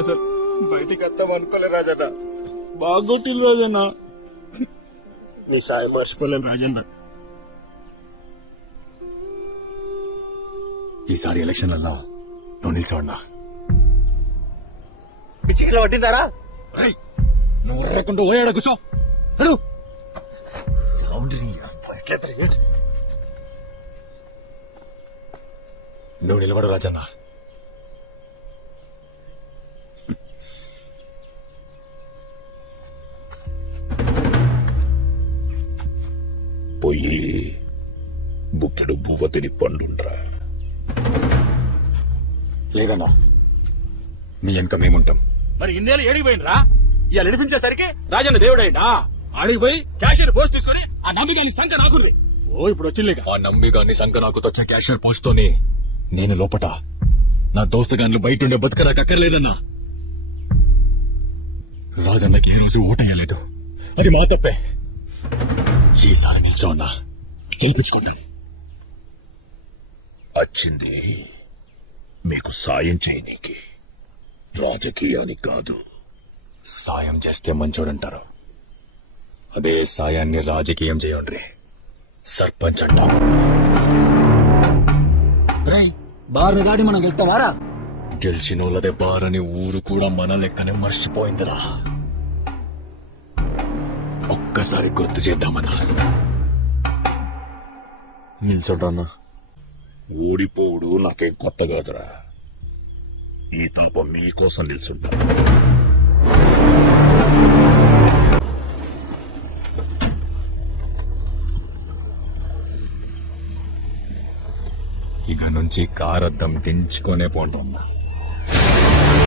అసలు బయటికి వస్తాం అనుకోలే రాజన్న. బాగొట్టిల్లు రాజన్న. నీ సాయం మర్చిపోలేం రాజన్న. ఈసారి ఎలక్షన్లలో నువ్వు నిల్చోన్నా. మీ చీకట్లో పట్టిందారా? నువ్వు రాకుండా పోయాడా కూర్చో. నువ్వు నిలబడు రాజన్న. పోయి బుక్కెడు బువ్వ తిని పండుండ్రా. లేదన్నా, మీ వెనక మేముంటాం. మరి ఇన్నేళ్ళు ఏడిపోయినరా? ఇవాళ నడిపించేసరికి రాజన్న దేవుడైనా ఆడిపోయి క్యాషియర్ పోస్ట్ తీసుకుని ఆ నమ్మిగాని సంఖ్య నాకుంది. ఓ ఇప్పుడు వచ్చిందిలేక ఆ నంబిగాని సంక నాకు వచ్చే క్యాషియర్ పోస్ట్ తోని నేను లోపట, నా దోస్తుగాన్లు బయట ఉండే బతుక నాకు అక్కర్లేదన్నా. రాజన్నకి ఏ రోజు ఓటేయలేదు, అది మా తప్పే. ఈసారి నిల్చో అన్నా, గెలిపించుకున్నాను. వచ్చింది మీకు సాయం చేయనీకి, రాజకీయానికి కాదు. సాయం చేస్తే మంచోడంటారు, అదే సాయాన్ని రాజకీయం చేయండి. సర్పంచ్ అంటాం. బార్ని దాడి మనం వెళ్తావారా? గెలిచినోళ్ళదే బారని ఊరు కూడా మన లెక్కనే మర్చిపోయిందిరా. ఒక్కసారి గుర్తు చేద్దామన్నా. నిల్చోడ్రన్నా. ఓడిపోవుడు నాకేం కొత్త కాదురా. ఈ తాప మీకోసం నిల్చుంటా. ఇక నుంచి కారద్దం దించుకొనే పోండి.